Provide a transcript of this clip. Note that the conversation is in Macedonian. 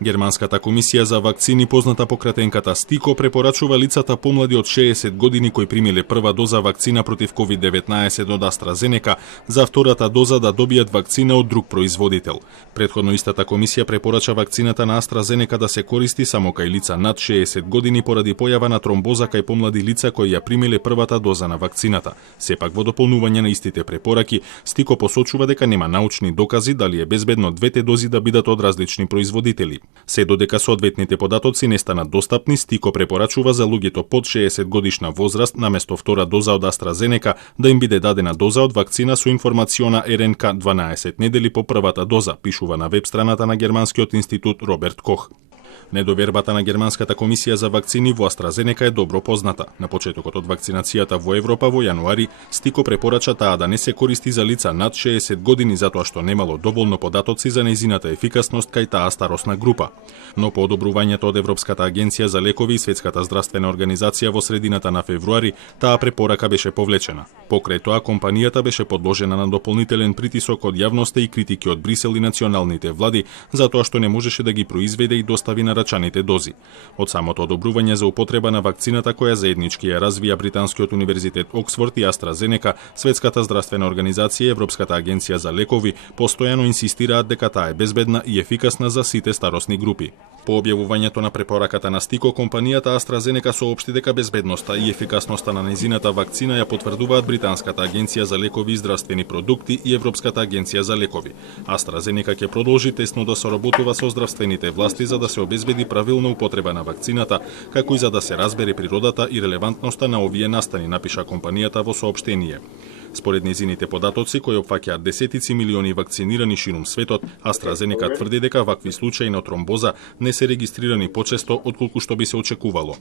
Германската комисија за вакцини, позната по кратенката СТИКО, препорачува лицата помлади од 60 години кои примиле прва доза вакцина против COVID-19 од AstraZeneca за втората доза да добијат вакцина од друг производител. Претходно истата комисија препорача вакцината на AstraZeneca да се користи само кај лица над 60 години поради појава на тромбоза кај помлади лица кои ја примиле првата доза на вакцината. Сепак во дополнување на истите препораки, СТИКО посочува дека нема научни докази дали е безбедно двете дози да бидат од различни производители. Се додека соодветните податоци не станат достапни, СТИКО препорачува за луѓето под 60 годишна возраст наместо втора доза од AstraZeneca да им биде дадена доза од вакцина со информациона РНК 12 недели по првата доза, пишува на веб страната на Германскиот институт Роберт Кох. Недовербата на Германската комисија за вакцини во AstraZeneca е добро позната. На почетокот од вакцинацијата во Европа во јануари, СТИКО препорача таа да не се користи за лица над 60 години затоа што немало доволно податоци за нејзината ефикасност кај таа старосна група. Но по одобрувањето од Европската агенција за лекови и Светската здравствена организација во средината на февруари, таа препорака беше повлечена. Покрај тоа, компанијата беше подложена на дополнителен притисок од јавноста и критики од Брисел и националните влади затоа што не можеше да ги произведе и достави на рачаните дози. Од самото одобрување за употреба на вакцината која заеднички ја развија Британскиот универзитет Оксфорд и AstraZeneca, Светската здравствена организација и Европската агенција за лекови постојано инсистираат дека таа е безбедна и ефикасна за сите старосни групи. По објавувањето на препораката на СТИКО, компанијата AstraZeneca соопшти дека безбедноста и ефикасноста на нејзината вакцина ја потврдуваат Британската агенција за лекови и здравствени продукти и Европската агенција за лекови. AstraZeneca ќе продолжи тесно да соработува со здравствените власти за да се обезбеди правилна употреба на вакцината, како и за да се разбере природата и релевантноста на овие настани, напиша компанијата во соопштение. Според нејзините податоци, кои опфаќаат десетици милиони вакцинирани ширум светот, AstraZeneca тврди дека вакви случаи на тромбоза не се регистрирани почесто отколку што би се очекувало.